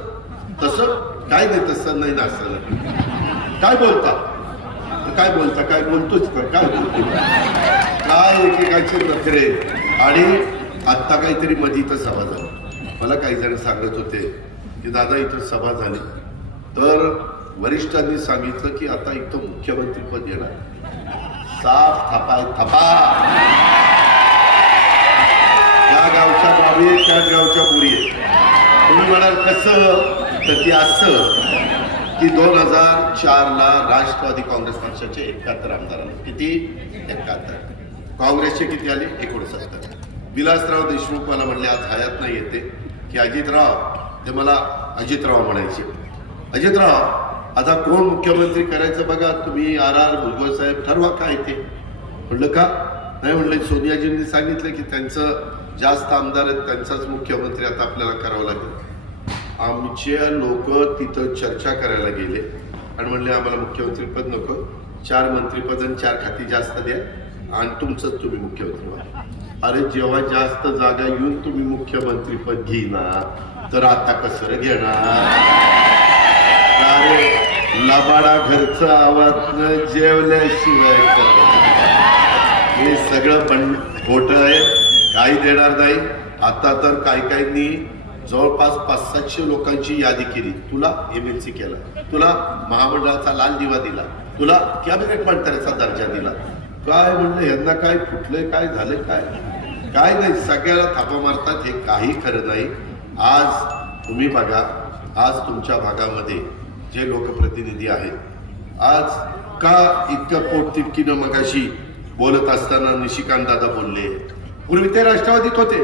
तसं काय नाही, तसं नाही ना, असं नाही. काय बोलता काय बोलतोच काय बोलतो काय एकेकाचे नखरे. आणि आत्ता काहीतरी मध्ये इथं सभा झाली. मला काही जण सांगत होते की दादा इथं सभा झाली तर वरिष्ठांनी सांगितलं की आता इथं मुख्यमंत्री पद येणार. साफ थपा. या गावच्या बाबी आहे, त्याच गावच्या पुरी आहे. तुम्ही म्हणाल कसं? तर ती असं की 2004ला राष्ट्रवादी काँग्रेस पक्षाचे 71 आमदार आले. किती? 71. काँग्रेसचे किती आले? 69. विलासराव देशमुख मला म्हणले आज हयात नाही येते की अजितराव, ते मला अजितराव म्हणायचे. अजितराव आता कोण मुख्यमंत्री करायचं बघा, तुम्ही RR भुजबळ साहेब ठरवा काय ते. म्हणलं का? नाही म्हणलं सोनियाजींनी सांगितलं की त्यांचं जास्त आमदार आहेत, त्यांचाच मुख्यमंत्री आता आपल्याला करावं लागेल. आमचे लोक तिथं चर्चा करायला गेले आणि म्हणले आम्हाला मुख्यमंत्रीपद नको, 4 मंत्रीपद आणि 4 खाती जास्त द्या आणि तुमचंच तुम्ही मुख्यमंत्री व्हा. अरे जेव्हा जास्त जागा येऊन तुम्ही मुख्यमंत्रीपद घेणार तर आता कसं घेणार? अरे लबाडा घरचा आवाज न जेवल्याशिवाय हे सगळं पण खोटं आहे. काही देणार नाही. आता तर काही जवळपास 500-700 लोकांची यादी केली. तुला MLC केला, तुला महामंडळाचा लाल दिवा दिला, तुला कॅबिनेट मंत्र्याचा दर्जा दिला. काय म्हणलं यांना काय फुटलंय, काय झाले, काय नाही, सगळ्याला थापा मारतात. हे काही खरं नाही. आज तुम्ही बघा, आज तुमच्या भागामध्ये जे लोकप्रतिनिधी आहेत, आज का इतकं पोटतिडकीनं मगाशी बोलत असताना निशिकांत दादा बोलले. पूर्वी ते राष्ट्रवादीत होते,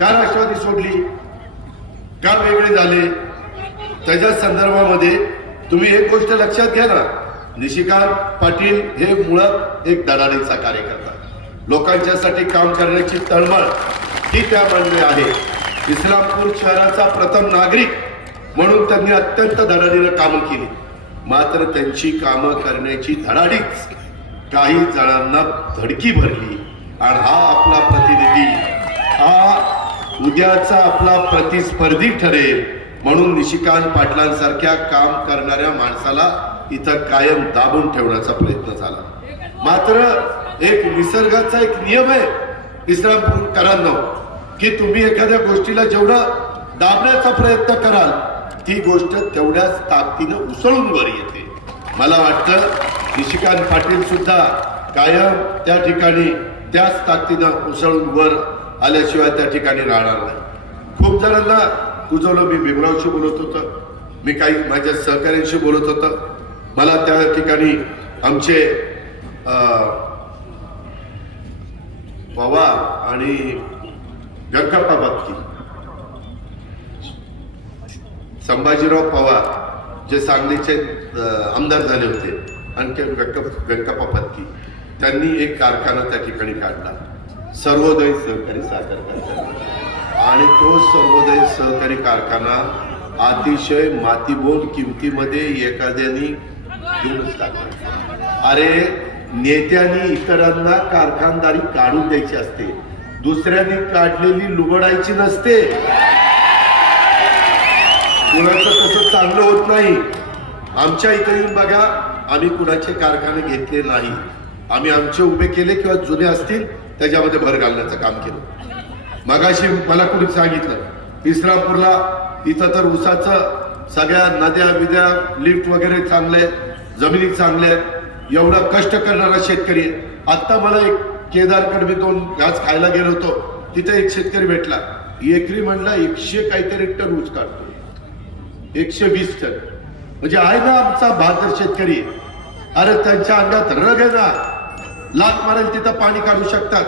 का राष्ट्रवादी सोडली, का वेगळे झाले? त्याच्या संदर्भामध्ये तुम्ही एक गोष्ट लक्षात घ्या ना, निशिकांत पाटील हे मुळात एक धडाडीचा कार्यकर्ता, लोकांच्यासाठी काम करण्याची तळमळ ही त्यामध्ये आहे. इस्लामपूर शहराचा प्रथम नागरिक म्हणून त्यांनी अत्यंत धडाडीनं कामं केली. मात्र त्यांची कामं करण्याची धडाडीच काही जणांना धडकी भरली आणि हा आपला प्रतिनिधी, हा उद्याचा आपला प्रतिस्पर्धी ठरेल म्हणून निशिकांत पाटलांसारख्या काम करणाऱ्या माणसाला इथं कायम दाबून ठेवण्याचा प्रयत्न झाला. मात्र एक निसर्गाचा एक नियम आहे इस्लामपूरकरांना की तुम्ही एखाद्या गोष्टीला जेवढं दाबण्याचा प्रयत्न कराल ती गोष्ट तेवढ्याच ताकदीनं उसळून वर येते. मला वाटतं निशिकांत पाटील सुद्धा कायम त्या ठिकाणी त्याच ताकदीनं उसळून वर आल्याशिवाय त्या ठिकाणी राहणार नाही. खूप जणांना कुजवलं. मी भीमरावशी बोलत होतो, मी काही माझ्या सहकाऱ्यांशी बोलत होतो. मला त्या ठिकाणी आमचे पवार आणि व्यंकप्पा बत्की, संभाजीराव पवार जे सांगलीचे आमदार झाले होते, आणि व्यंकप्पा बत्की, त्यांनी एक कारखाना त्या ठिकाणी काढला, सर्वोदय सहकारी साखर कारखाना. आणि तो सर्वोदय सहकारी कारखाना अतिशय मातीमोल किमतीमध्ये एखाद्याने घेऊनच टाकला. अरे नेत्यांनी इतरांना कारखानदारी काढून द्यायची असते, दुसऱ्यांनी काढलेली लुबडायची नसते. कुणाचं तसं चांगलं होत नाही. आमच्या इथे येऊन बघा, आम्ही कुणाचे कारखाने घेतले नाही. आम्ही आमचे उभे केले किंवा जुने असतील त्याच्यामध्ये भर घालण्याचं काम केलं. मगाशी मला कुणी सांगितलं इस्लामपूरला इथं तर ऊसाचं सगळ्या नद्या विद्या लिफ्ट वगैरे चांगले, जमिनी चांगले, एवढं कष्ट करणारा शेतकरी. आता मला एक केदारकडे मी 2 घास खायला गेलो होतो, तिथे एक शेतकरी भेटला. एकरी म्हणला 100 काहीतरी टन ऊस काढतो, 120 टन. म्हणजे आहे ना आमचा बहादर शेतकरी. अरे त्यांच्या अंगात रग आहे ना, लात मारेल तिथं पाणी काढू शकतात.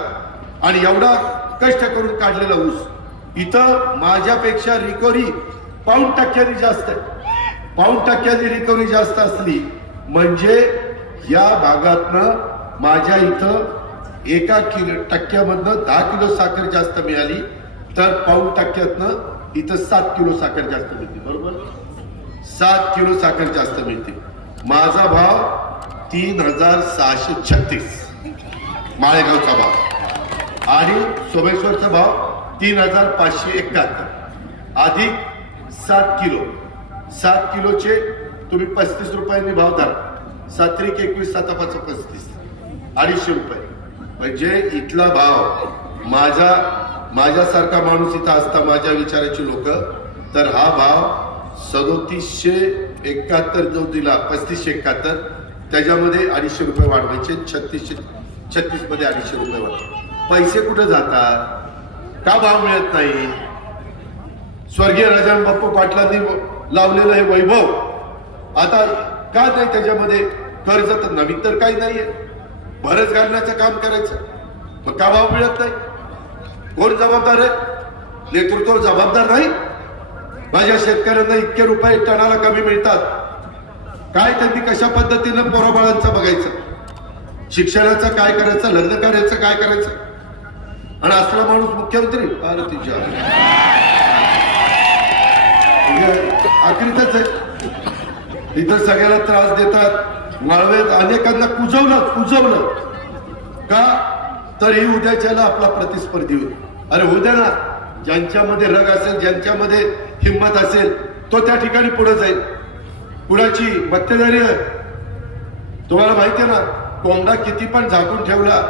आणि एवढा कष्ट करून काढलेला ऊस इथं माझ्यापेक्षा रिकव्हरी 5% जास्त आहे. 5% रिकव्हरी जास्त असली म्हणजे या भागातनं माझ्या इथं 1 टक्क्यामधनं 10 किलो साखर जास्त मिळाली तर 5%तनं इथं 7 किलो साखर जास्त मिळते. बरोबर, 7 किलो साखर जास्त मिळते. माझा भाव 3636 माळेगावचा भाव, आणि सोमेश्वरचा भाव 3571, अधिक 7 किलो. 7 किलोचे तुम्ही 35 रुपयांनी भाव धरा. 7 × 21 7 5 35, 250 रुपये. म्हणजे इथला भाव माझ्यासारखा माणूस इथं असता, माझ्या विचाराची लोक, तर हा भाव 3771 जो दिला, 3571, त्याच्यामध्ये 250 रुपये वाढवायचे. 36 मध्ये 250 रुपये वाढवायचे. पैसे कुठे जातात? का भाव मिळत नाही? स्वर्गीय राजाराम बाप्पू पाटलांनी लावलेलं हे वैभव आता का नाही त्याच्यामध्ये? कर्ज तर नवीन तर काही नाहीये, भरच घालण्याचं काम करायचं, मग का भाव मिळत नाही? कोण जबाबदार आहे? नेतृत्व जबाबदार नाही. माझ्या शेतकऱ्यांना इतके रुपये टनाला कमी मिळतात, काय त्यांनी कशा पद्धतीनं पोराबाळांचं बघायचं, शिक्षणाचं काय करायचं, लग्न करायचं काय करायचं, आणि असला माणूस मुख्यमंत्री? अरे तिच्या आखरीतच आहे. इथं सगळ्यांना त्रास देतात. माळवेत अनेकांना कुजवलं का? तर ही उद्याच्याला आपला प्रतिस्पर्धी होईल. अरे उद्या ना, ज्यांच्यामध्ये रग असेल, ज्यांच्यामध्ये हिंमत असेल, तो त्या ठिकाणी पुढे जाईल. कुणाची मक्तेदारी आहे तुम्हाला माहिती आहे ना. कोंबडा किती पण झाकून ठेवला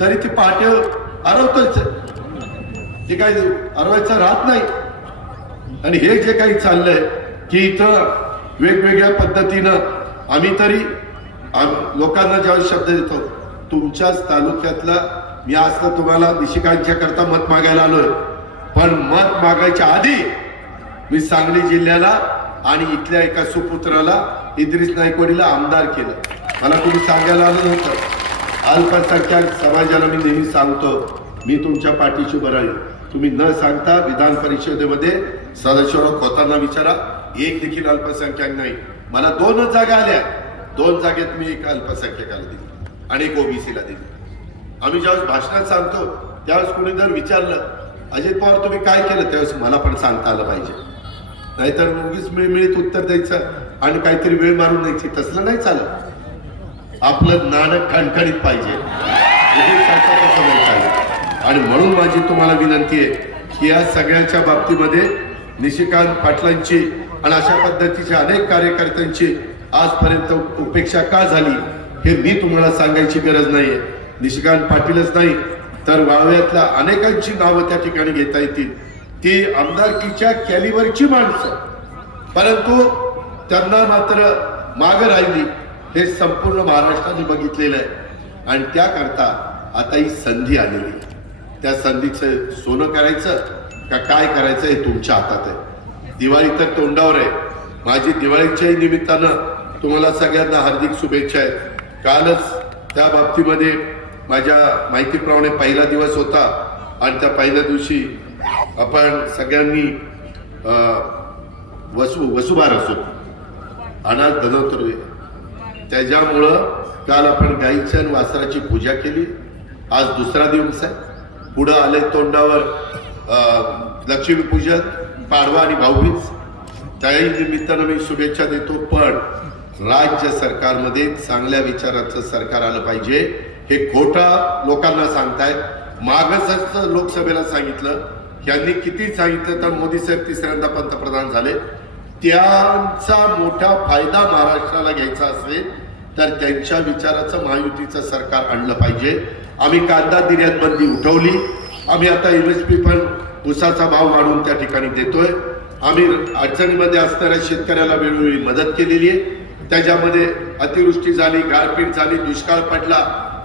तरी ती पहाटे आरवतच, ते काही आरवायचं राहत नाही. आणि हे जे काही चाललंय की इथं वेगवेगळ्या पद्धतीनं आम्ही तरी लोकांना ज्यावेळी शब्द देतो, तुमच्याच तालुक्यातला मी आज तर तुम्हाला निशिकांच्या करता मत मागायला आलोय, पण मत मागायच्या आधी मी सांगली जिल्ह्याला आणि इथल्या एका सुपुत्राला इद्रिस नाईकवाडीला आमदार केलं. मला कोणी सांगायला आलं नव्हतं. अल्पसंख्याक समाजाला मी नेहमी सांगतो, मी तुमच्या पाठीशी उभं राहील. तुम्ही न सांगता विधान परिषदेमध्ये सदाशिवराव खोतांना विचारा, एक देखील अल्पसंख्याक नाही. मला 2 जागा आल्या, 2 जागेत मी एक अल्पसंख्याकाला दिली आणि एक ओबीसीला दिली. आम्ही ज्यावेळेस भाषणात सांगतो त्यावेळेस कोणी जर विचारलं, अजित पवार तुम्ही काय केलं, त्यावेळेस मला पण सांगता आलं पाहिजे. नाहीतर उगीच मिळमिळीत उत्तर द्यायचं आणि काहीतरी वेळ मारून द्यायची, तसलं नाही चालत. आपलं नाणं खणखणीत पाहिजे, आणि म्हणून माझी तुम्हाला विनंती आहे की या सगळ्याच्या बाबतीमध्ये निशिकांत पाटलांची आणि अशा पद्धतीच्या अनेक कार्यकर्त्यांची आजपर्यंत उपेक्षा का झाली हे मी तुम्हाला सांगायची गरज नाहीये. निशिकांत पाटीलच नाही तर वाळव्यातल्या अनेकांची नावं त्या ठिकाणी घेता येतील. ती आमदारकीच्या कॅलिबरची माणसं, परंतु त्यांना मात्र मागे राहिली हे संपूर्ण महाराष्ट्राने बघितलेलं आहे आणि त्याकरता आता ही संधी आलेली आहे. त्या संधीचं सोनं करायचं का काय करायचं हे तुमच्या हातात आहे. दिवाळी तर तोंडावर आहे. माझी दिवाळीच्याही निमित्तानं तुम्हाला सगळ्यांना हार्दिक शुभेच्छा आहेत. कालच त्या बाबतीमध्ये माझ्या माहितीप्रमाणे पहिला दिवस होता आणि त्या पहिल्या दिवशी आपण सगळ्यांनी वसुबार असो अनाथ धनोत्तरे, त्याच्यामुळं काल आपण गाईच्या आणि वासराची पूजा केली. आज दुसरा दिवस आहे. पुढं आले तोंडावर लक्ष्मीपूजन, पाडवा आणि भाऊबीज. त्याही निमित्तानं मी शुभेच्छा देतो. पण राज्य सरकारमध्ये चांगल्या विचाराचं सरकार आलं पाहिजे. हे खोटं लोकांना सांगतायत. मागच लोकसभेला सांगितलं, यांनी किती सांगितलं तर मोदी साहेब तिसऱ्यांदा पंतप्रधान झाले. त्यांचा मोठा फायदा महाराष्ट्राला घ्यायचा असेल तर त्यांच्या विचाराचं महायुतीचं सरकार आणलं पाहिजे. आम्ही कांदा निर्यात बंदी उठवली. आम्ही आता MSP पण ऊसाचा भाव वाढवून त्या ठिकाणी देतोय. आम्ही अडचणीमध्ये असणाऱ्या शेतकऱ्याला वेळोवेळी मदत केलेली आहे. त्याच्यामध्ये अतिवृष्टी झाली, गारपीट झाली, दुष्काळ पडला,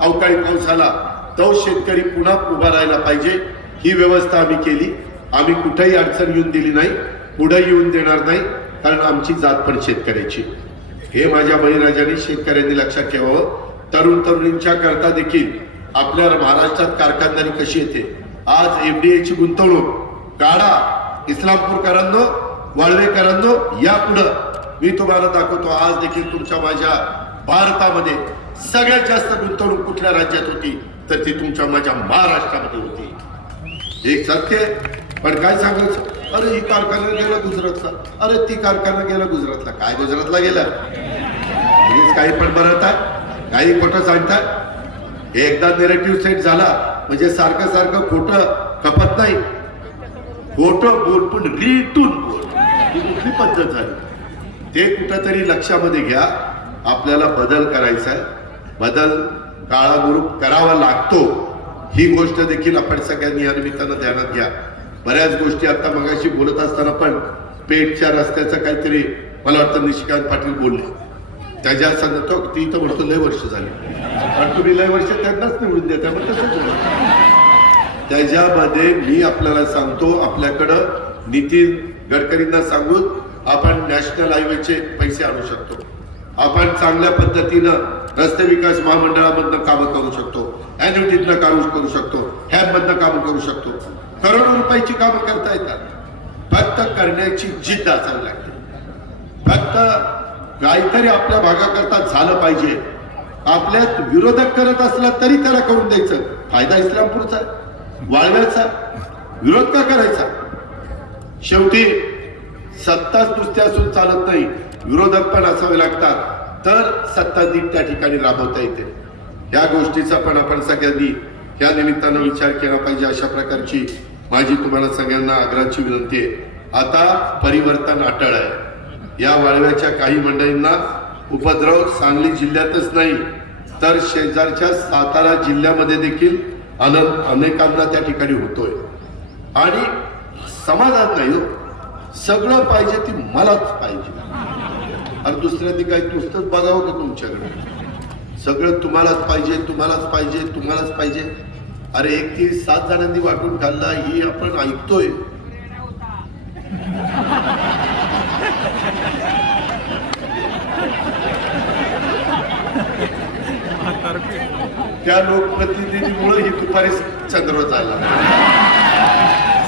अवकाळी पाऊस आला, तो शेतकरी पुन्हा उभा राहायला पाहिजे ही व्यवस्था आम्ही केली. आम्ही कुठेही अडचण येऊन दिली नाही, पुढे येऊन देणार नाही, कारण आमची जात पण शेतकऱ्याची. हे माझ्या बळीराजांनी शेतकऱ्यांनी लक्षात ठेवावं. तरुण तरुणींच्या करता देखील आपल्या महाराष्ट्रात कारखानदारी कशी येते. आज FDI ची गुंतवणूक काढा. इस्लामपूरकरांनो, वाळवेकरांनो, या पुढं मी तुम्हाला दाखवतो. आज देखील तुमच्या माझ्या भारतामध्ये सगळ्यात जास्त गुंतवणूक कुठल्या राज्यात होती तर ती तुमच्या माझ्या महाराष्ट्रामध्ये होती. एक सत्य आहे. पण काय सांगायचं, अरे ही कारखाना गेला गुजरातला, अरे ती कारखाना गेला गुजरातला. काय गुजरातला गेला? काही पण बनवतात, काही खोटं सांगतात. एकदा नेरेटिव्ह सेट झाला म्हणजे सारखं सारखं खोटं खपत नाही. खोटं बोल पण रिटून बोल, ही कुठली पद्धत झाली ते कुठंतरी लक्षामध्ये घ्या. आपल्याला बदल करायचा आहे. बदल काळानुरूप करावा लागतो. ही गोष्ट देखील आपण सगळ्यांनी या निमित्तानं ध्यानात घ्या. बऱ्याच गोष्टी आता मगाशी बोलत असताना पण पेठच्या रस्त्याचं काहीतरी मला वाटतं निशिकांत पाटील बोलले. त्याच्या सांगतो ती तर म्हणतो लय वर्ष झाली, पण तुम्ही लय वर्ष त्यांनाच निवडून द्या. त्यामुळे तसंच त्याच्यामध्ये मी आपल्याला सांगतो, आपल्याकडं नितीन गडकरींना सांगून आपण नॅशनल हायवेचे पैसे आणू शकतो. आपण चांगल्या पद्धतीनं रस्ते विकास महामंडळामधनं कामं करू शकतो, ॲन्युटीतनं कामं करू शकतो, हॅबमधनं कामं करू शकतो. करोडो रुपयाची कामं करता येतात. फक्त करण्याची जिद्द असावी लागते. फक्त काहीतरी आपल्या भागाकरता झालं पाहिजे. आपल्यात विरोधक करत असला तरी त्याला करून द्यायचं. फायदा इस्लामपूरचा, वाळव्याचा, विरोध का करायचा? शेवटी सत्ताच नुसती असून चालत नाही, विरोधक पण असावे लागतात, तर सत्ता नीट त्या ठिकाणी राबवता येते. या गोष्टीचा पण आपण सगळ्यांनी या निमित्तानं विचार केला पाहिजे. अशा प्रकारची माझी तुम्हाला सगळ्यांना आग्रहाची विनंती आहे. आता परिवर्तन अटळ आहे. या वाळव्याच्या काही मंडळींना उपद्रव सांगली जिल्ह्यातच नाही तर शेजारच्या सातारा जिल्ह्यामध्ये देखील अनेकांना त्या ठिकाणी होतोय. आणि समाधान नाही हो, सगळं पाहिजे ती मलाच पाहिजे. आणि दुसऱ्यांनी काही नुसतंच बघावं का तुमच्याकडे? सगळं तुम्हालाच पाहिजे, तुम्हालाच पाहिजे, तुम्हालाच पाहिजे. अरे एक ती 7 जणांनी वाटून खाल्ला ही आपण ऐकतोय. त्या लोकप्रतिनिधीमुळे ही दुपारी चंद्र चालला.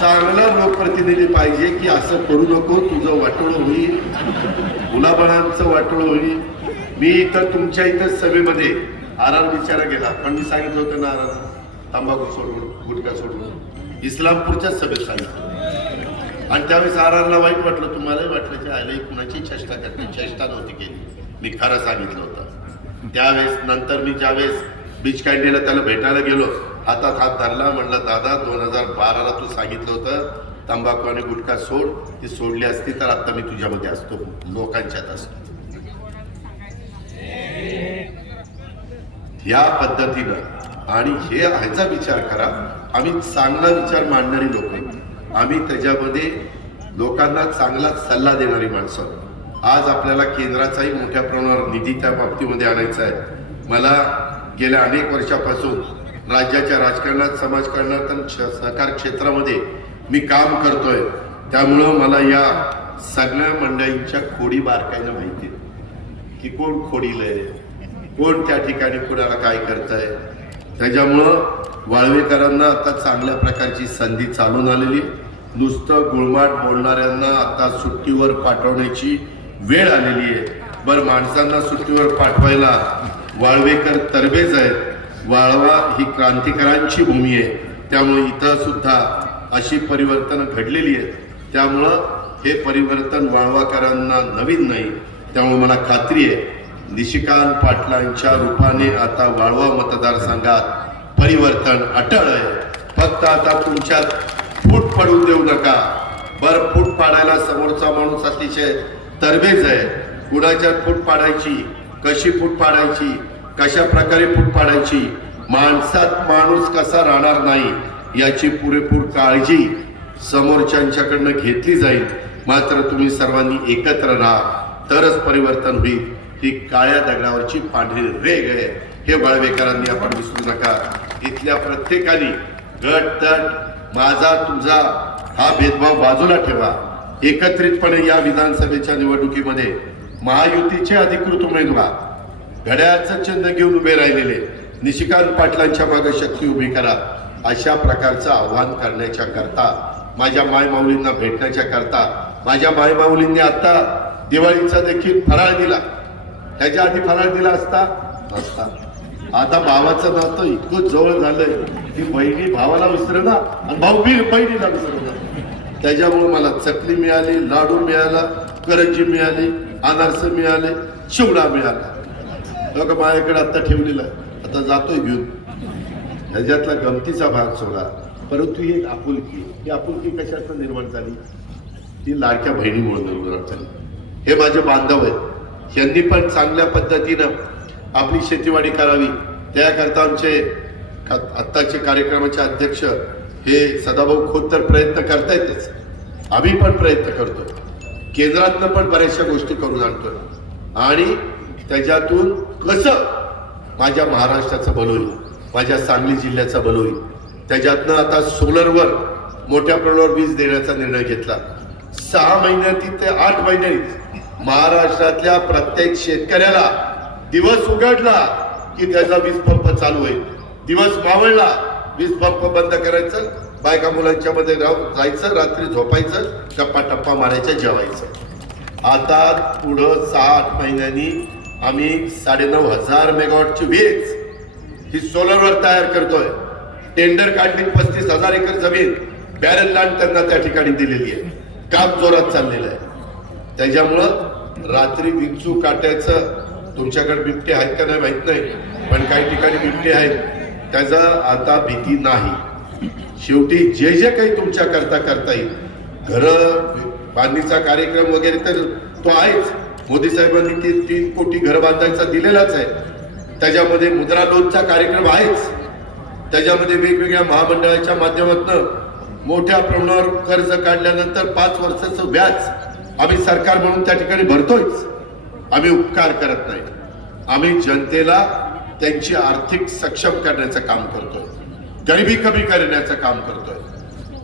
चांगला लोकप्रतिनिधी पाहिजे की असं करू नको, तुझं वाटोळ होईल, मुलाबाळांचं वाटोळ होईल. मी इथं तुमच्या इथं सभेमध्ये आरार विचारा गेला, पण मी सांगितलं होतं ना आरार तंबाखू सोडून, गुटखा सोडून, इस्लामपूरच्याच सभेत सांगितलं. आणि त्यावेळेस आरारला वाईट वाटलं, तुम्हालाही वाटलं की आले कुणाची चेष्टा करते, चेष्टा नव्हती केली, मी खरं सांगितलं होतं. त्यावेळेस नंतर मी ज्यावेळेस बीच कॅन्डीला त्याला भेटायला गेलो, हातात हात धरला, म्हणलं दादा 2012ला तू सांगितलं होतं तंबाखू आणि गुटखा सोड, ती सोडली असती तर आता मी तुझ्यामध्ये असतो, लोकांच्यात असतो. या पद्धतीनं आणि हे ह्याचा विचार करा. आम्ही चांगला विचार मांडणारी लोक, आम्ही त्याच्यामध्ये लोकांना चांगला सल्ला देणारी माणसं. आज आपल्याला केंद्राचाही मोठ्या प्रमाणावर निधी त्या बाबतीमध्ये आणायचा आहे. मला गेल्या अनेक वर्षापासून राज्याच्या राजकारणात, समाजकारणात आणि सहकार क्षेत्रामध्ये मी काम करतोय. त्यामुळं मला या सगळ्या मंडळींच्या खोडी बारकाईनं माहिती आहे की कोण खोडीलंय, कोण त्या ठिकाणी कुणाला काय करताय. त्याच्यामुळं वाळवेकरांना आता चांगल्या प्रकारची संधी चालून आलेली. नुसतं गुळमाट बोलणाऱ्यांना आता सुट्टीवर पाठवण्याची वेळ आलेली आहे. बरं, माणसांना सुट्टीवर पाठवायला वाळवेकर तरबेज आहेत. वाळवा ही क्रांतिकारांची भूमी आहे. त्यामुळे इथं सुद्धा अशी परिवर्तन घडलेली आहेत. त्यामुळं हे परिवर्तन वाळवाकरांना नवीन नाही. त्यामुळे मला खात्री आहे निशिकांत पाटलांच्या रूपाने आता वाळवा मतदारसंघात परिवर्तन अटळ आहे. फक्त आता तुमच्यात फूट पडू देऊ नका. बरं, फूट पाडायला समोरचा माणूस अतिशय तरबेज आहे. कुणाच्यात फूट पाडायची, कशी फूट पाडायची, कशा प्रकारे फूट पाडायची, माणसात माणूस कसा राहणार नाही याची पुरेपूर काळजी समोरच्यांच्याकडनं घेतली जाईल. मात्र तुम्ही सर्वांनी एकत्र राहा, तरच परिवर्तन होईल. ही काळ्या दगडावरची पांढरी रेघ आहे, हे वाळवेकरांनी आपण विसरू नका. इथल्या प्रत्येकाने गट तट माझा तुझा हा भेदभाव बाजूला ठेवा. एकत्रितपणे या विधानसभेच्या निवडणुकीमध्ये महायुतीचे अधिकृत उमेदवार घड्याळाचं चिन्ह घेऊन उभे राहिलेले निशिकांत पाटलांच्या मागे शक्ती उभी करा. अशा प्रकारचं आव्हान करण्याच्या करता, माझ्या मायमाऊलींना भेटण्याच्या करता, माझ्या मायमाऊलींनी आता दिवाळीचा देखील फराळ दिला. त्याच्या आधी फराळ दिला असता नसता. आता भावाचं नातं इतकं जवळ झालंय की बहिणी भावाला विसरेना आणि भाऊ बहिणीला विसरेना. त्याच्यामुळे मला चकली मिळाली, लाडू मिळाला, करंजी मिळाली, अनारसे मिळाले, चिवडा मिळाला. बघा माझ्याकडे आता ठेवलेला आहे, आता जातोय घेऊन. ह्याच्यातला गमतीचा भाग सोडा. परंतु ही एक आपुलकी, ही आपुलकी कशात निर्माण झाली? ती लाडक्या बहिणीमुळे निर्माण झाली. हे माझे बांधव आहेत, यांनी पण चांगल्या पद्धतीनं आपली शेतीवाडी करावी. त्याकरता आमचे आत्ताचे कार्यक्रमाचे अध्यक्ष हे सदाभाऊ खोत तर प्रयत्न करतायतच, आम्ही पण प्रयत्न करतो. केंद्रातनं पण बऱ्याचशा गोष्टी करून आणतोय आणि त्याच्यातून कसं माझ्या महाराष्ट्राचं भलं होईल, माझ्या सांगली जिल्ह्याचं भलं होईल. त्याच्यातनं आता सोलरवर मोठ्या प्रमाणावर वीज देण्याचा निर्णय घेतला. 6 महिन्यात ते 8 महिन्यांनी महाराष्ट्रातल्या प्रत्येक शेतकऱ्याला दिवस उघडला की त्याचा वीज पंप चालू होईल. दिवस मावळला, वीज पंप बंद करायचं, बायका मुलांच्या मध्ये जायचं, रात्री झोपायचं, टप्पा टप्पा मारायचं, जेवायचं. आता पुढं 6-8 महिन्यांनी आम्ही 9,500 मेगावॉटची वीज ही सोलरवर तयार करतोय. टेंडर काढली, 35,000 एकर जमीन बॅरल लँड त्यांना त्या ठिकाणी दिलेली आहे. काम जोरात चाललेलं आहे. त्याच्यामुळं रात्री विंचू काट्याचं, तुमच्याकडे बिबटे आहेत का नाही माहित नाही, पण काही ठिकाणी बिबटे आहेत, त्याचा आता भीती नाही. शेवटी जे जे काही तुमच्या करता येईल, घरं बांधणीचा कार्यक्रम वगैरे तर तो आहेच. मोदी साहेबांनी 3 कोटी घर बांधायचा दिलेलाच आहे. त्याच्यामध्ये मुद्रा लोनचा कार्यक्रम आहेच. त्याच्यामध्ये वेगवेगळ्या महामंडळाच्या माध्यमातून मोठ्या प्रमाणावर कर्ज काढल्यानंतर 5 वर्षाचं व्याज आम्ही सरकार म्हणून त्या ठिकाणी भरतोयच. आम्ही उपकार करत नाही, आम्ही जनतेला त्यांची आर्थिक सक्षम करण्याचं काम करतोय, गरिबी कमी करण्याचं काम करतोय.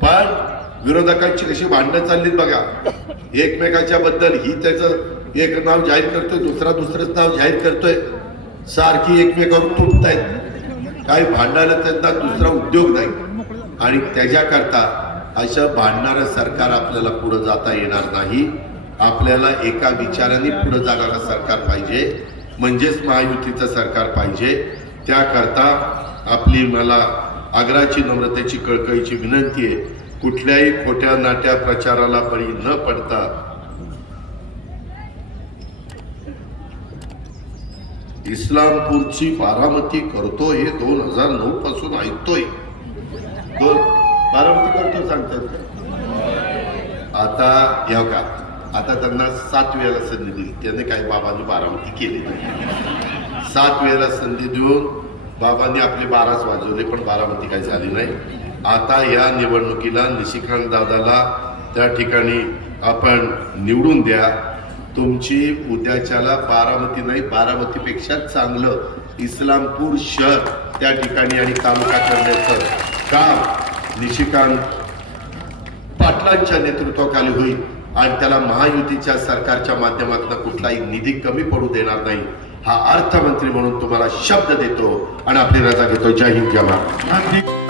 पण विरोधकांची कशी भांडणं चाललीत बघा, एकमेकाच्या बद्दल ही त्याचं एक नाव जाहीर करतोय, दुसरंच नाव जाहीर करतोय, सारखी एकमेकावर तुटतायत. काही भांडायला त्यांना दुसरा उद्योग नाही. आणि त्याच्याकरता असं भांडणारं सरकार आपल्याला पुढे जाता येणार नाही. आपल्याला एका विचाराने पुढे जाणारं सरकार पाहिजे, म्हणजेच महायुतीचं सरकार पाहिजे. त्याकरता आपली मला आग्रहाची, नम्रतेची, कळकळीची विनंती आहे, कुठल्याही खोट्या नाट्या प्रचाराला बळी न पडता इस्लामपूरची बारामती करतो हे 2009 पासून ऐकतोय. बारामती करतो सांगतात. आता या का आता त्यांना 7 वेळेला संधी दिली, त्याने काही बाबांनी बारामती केली नाही. 7 वेळेला संधी देऊन बाबांनी आपले 12च वाजवले, पण बारामती काही झाली नाही. आता या निवडणुकीला निशिकांत दादाला त्या ठिकाणी आपण निवडून द्या. तुमची उद्याच्याला बारामती नाही, बारामतीपेक्षा चांगलं इस्लामपूर शहर त्या ठिकाणी आणि तालुका करण्याचं काम निशिकांत पाटलांच्या नेतृत्वाखाली होईल आणि त्याला महायुतीच्या सरकारच्या माध्यमातून कुठलाही निधी कमी पडू देणार नाही. हा अर्थमंत्री म्हणून तुम्हाला शब्द देतो आणि आपली रजा घेतो. जय हिंद, जय महाराष्ट्र.